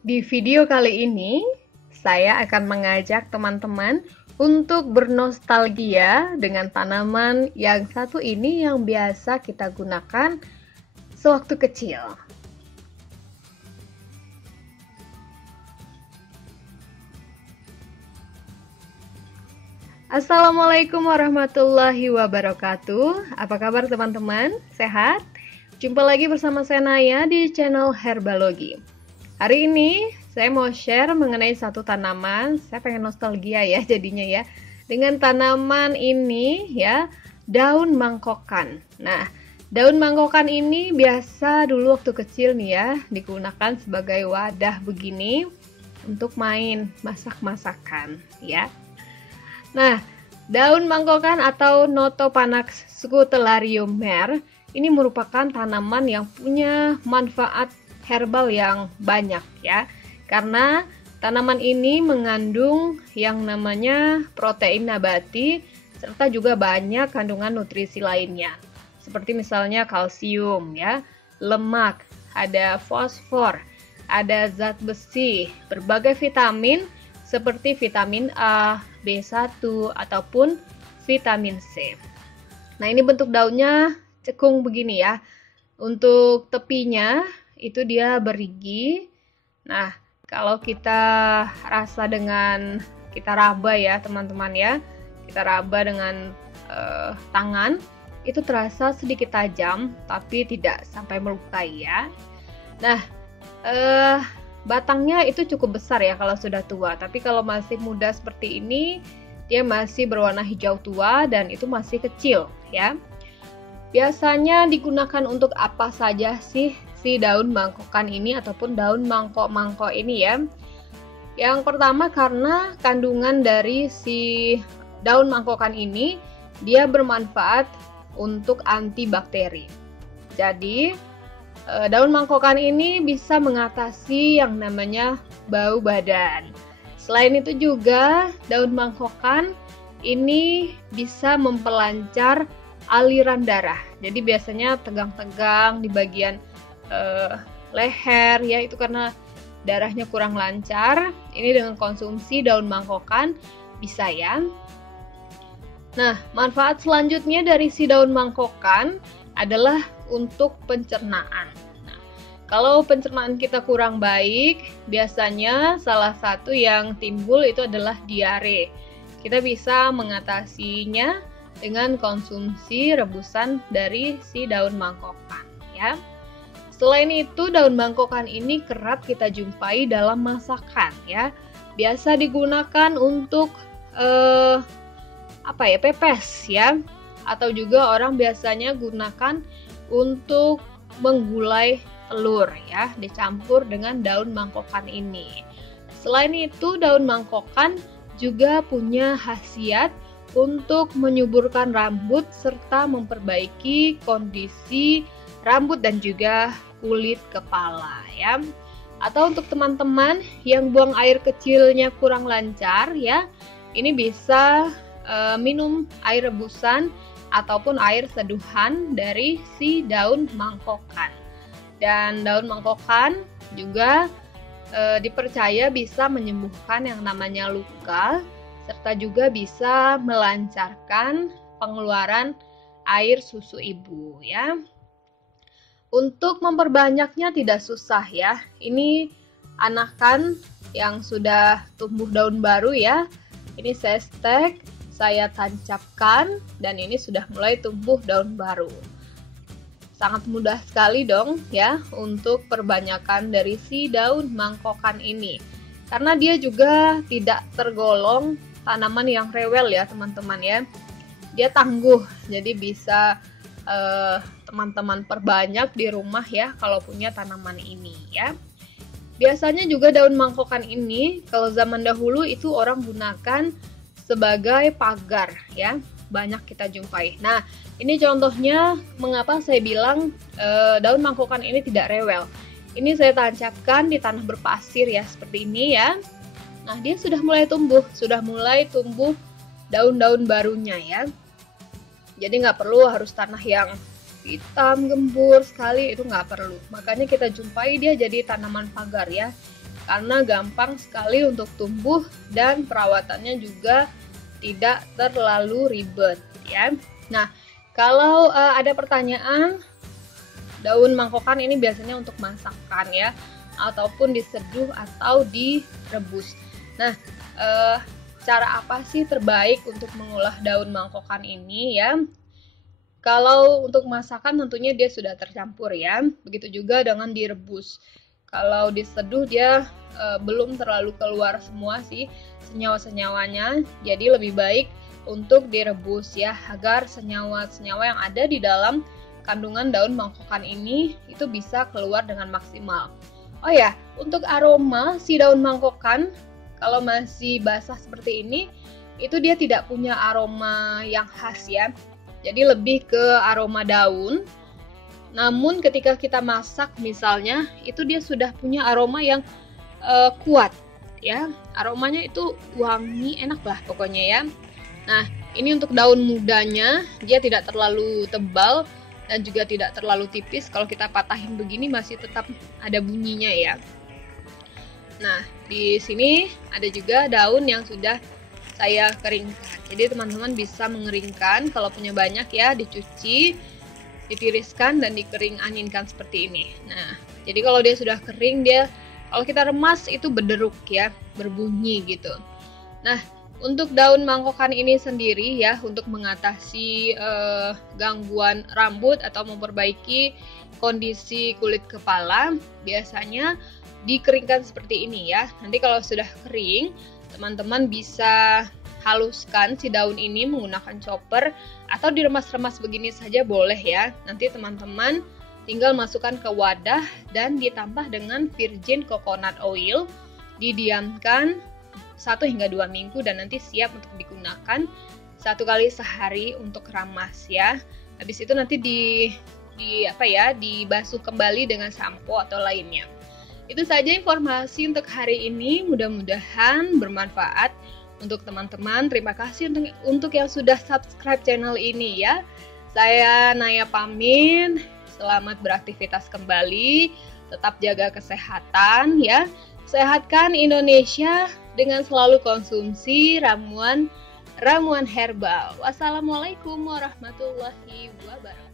Di video kali ini, saya akan mengajak teman-teman untuk bernostalgia dengan tanaman yang satu ini yang biasa kita gunakan sewaktu kecil. Assalamualaikum warahmatullahi wabarakatuh. Apa kabar teman-teman? Sehat? Jumpa lagi bersama saya Naya di channel Herbalogi. Hari ini saya mau share mengenai satu tanaman. Saya pengen nostalgia ya jadinya ya. Dengan tanaman ini ya, daun mangkokan. Nah, daun mangkokan ini biasa dulu waktu kecil nih ya, digunakan sebagai wadah begini untuk main masak-masakan ya. Nah, daun mangkokan atau Notopanax scutellarium Mer ini merupakan tanaman yang punya manfaat herbal yang banyak ya. Karena tanaman ini mengandung yang namanya protein nabati serta juga banyak kandungan nutrisi lainnya. Seperti misalnya kalsium ya, lemak, ada fosfor, ada zat besi, berbagai vitamin seperti vitamin A, B1 ataupun vitamin C. Nah, ini bentuk daunnya cekung begini ya. Untuk tepinya itu dia berigi. Nah, kalau kita rasa dengan kita raba ya teman-teman ya, kita raba dengan tangan, itu terasa sedikit tajam tapi tidak sampai melukai ya. Nah, batangnya itu cukup besar ya kalau sudah tua, tapi kalau masih muda seperti ini, dia masih berwarna hijau tua dan itu masih kecil ya. Biasanya digunakan untuk apa saja sih si daun mangkokan ini ataupun daun mangkok-mangkok ini ya? Yang pertama karena kandungan dari si daun mangkokan ini dia bermanfaat untuk antibakteri. Jadi daun mangkokan ini bisa mengatasi yang namanya bau badan. Selain itu juga daun mangkokan ini bisa memperlancar aliran darah. Jadi biasanya tegang-tegang di bagian leher ya, itu karena darahnya kurang lancar. Ini dengan konsumsi daun mangkokan bisa ya. Nah, manfaat selanjutnya dari si daun mangkokan adalah untuk pencernaan. Nah, kalau pencernaan kita kurang baik, biasanya salah satu yang timbul itu adalah diare. Kita bisa mengatasinya dengan konsumsi rebusan dari si daun mangkokan ya. Selain itu, daun mangkokan ini kerap kita jumpai dalam masakan ya. Biasa digunakan untuk pepes ya, atau juga orang biasanya gunakan untuk menggulai telur ya, dicampur dengan daun mangkokan ini. Selain itu, daun mangkokan juga punya khasiat untuk menyuburkan rambut serta memperbaiki kondisi rambut dan juga kulit kepala ya. Atau untuk teman-teman yang buang air kecilnya kurang lancar ya, ini bisa minum air rebusan ataupun air seduhan dari si daun mangkokan. Dan daun mangkokan juga dipercaya bisa menyembuhkan yang namanya luka serta juga bisa melancarkan pengeluaran air susu ibu ya. Untuk memperbanyaknya tidak susah ya. Ini anakan yang sudah tumbuh daun baru ya. Ini saya stek, saya tancapkan dan ini sudah mulai tumbuh daun baru. Sangat mudah sekali dong ya untuk perbanyakan dari si daun mangkokan ini. Karena dia juga tidak tergolong tanaman yang rewel ya teman-teman ya. Dia tangguh, jadi bisa teman-teman perbanyak di rumah ya kalau punya tanaman ini ya. Biasanya juga daun mangkokan ini kalau zaman dahulu itu orang gunakan sebagai pagar ya. Banyak kita jumpai. Nah, ini contohnya mengapa saya bilang daun mangkokan ini tidak rewel. Ini saya tancapkan di tanah berpasir ya, seperti ini ya. Nah, dia sudah mulai tumbuh daun-daun barunya ya. Jadi nggak perlu harus tanah yang hitam, gembur sekali, itu nggak perlu. Makanya kita jumpai dia jadi tanaman pagar ya. karena gampang sekali untuk tumbuh dan perawatannya juga tidak terlalu ribet ya. Nah, kalau ada pertanyaan, daun mangkokan ini biasanya untuk masakan ya, ataupun diseduh atau direbus. Nah, cara apa sih terbaik untuk mengolah daun mangkokan ini ya? Kalau untuk masakan tentunya dia sudah tercampur ya. Begitu juga dengan direbus. Kalau diseduh dia belum terlalu keluar semua sih senyawa-senyawanya. Jadi lebih baik untuk direbus ya, agar senyawa-senyawa yang ada di dalam kandungan daun mangkokan ini itu bisa keluar dengan maksimal. Oh ya, untuk aroma si daun mangkokan kalau masih basah seperti ini, itu dia tidak punya aroma yang khas ya. Jadi lebih ke aroma daun. Namun ketika kita masak misalnya, itu dia sudah punya aroma yang kuat ya. Aromanya itu wangi, enak lah pokoknya ya. Nah, ini untuk daun mudanya, dia tidak terlalu tebal dan juga tidak terlalu tipis. Kalau kita patahin begini masih tetap ada bunyinya ya. Nah, di sini ada juga daun yang sudah saya keringkan. Jadi teman-teman bisa mengeringkan, kalau punya banyak ya, dicuci, ditiriskan dan dikering anginkan seperti ini. Nah, jadi kalau dia sudah kering, dia kalau kita remas itu berderuk ya, berbunyi gitu. Nah, untuk daun mangkokan ini sendiri ya, untuk mengatasi gangguan rambut atau memperbaiki kondisi kulit kepala, biasanya dikeringkan seperti ini ya. Nanti kalau sudah kering, teman-teman bisa haluskan si daun ini menggunakan chopper atau diremas-remas begini saja boleh ya. Nanti teman-teman tinggal masukkan ke wadah dan ditambah dengan virgin coconut oil, didiamkan 1 hingga 2 minggu dan nanti siap untuk digunakan 1 kali sehari untuk ramas ya. Habis itu nanti dibasuh kembali dengan sampo atau lainnya. Itu saja informasi untuk hari ini, mudah-mudahan bermanfaat untuk teman-teman. Terima kasih untuk yang sudah subscribe channel ini ya. Saya Naya pamit, selamat beraktivitas kembali, tetap jaga kesehatan ya. Sehatkan Indonesia dengan selalu konsumsi ramuan herbal. Wassalamualaikum warahmatullahi wabarakatuh.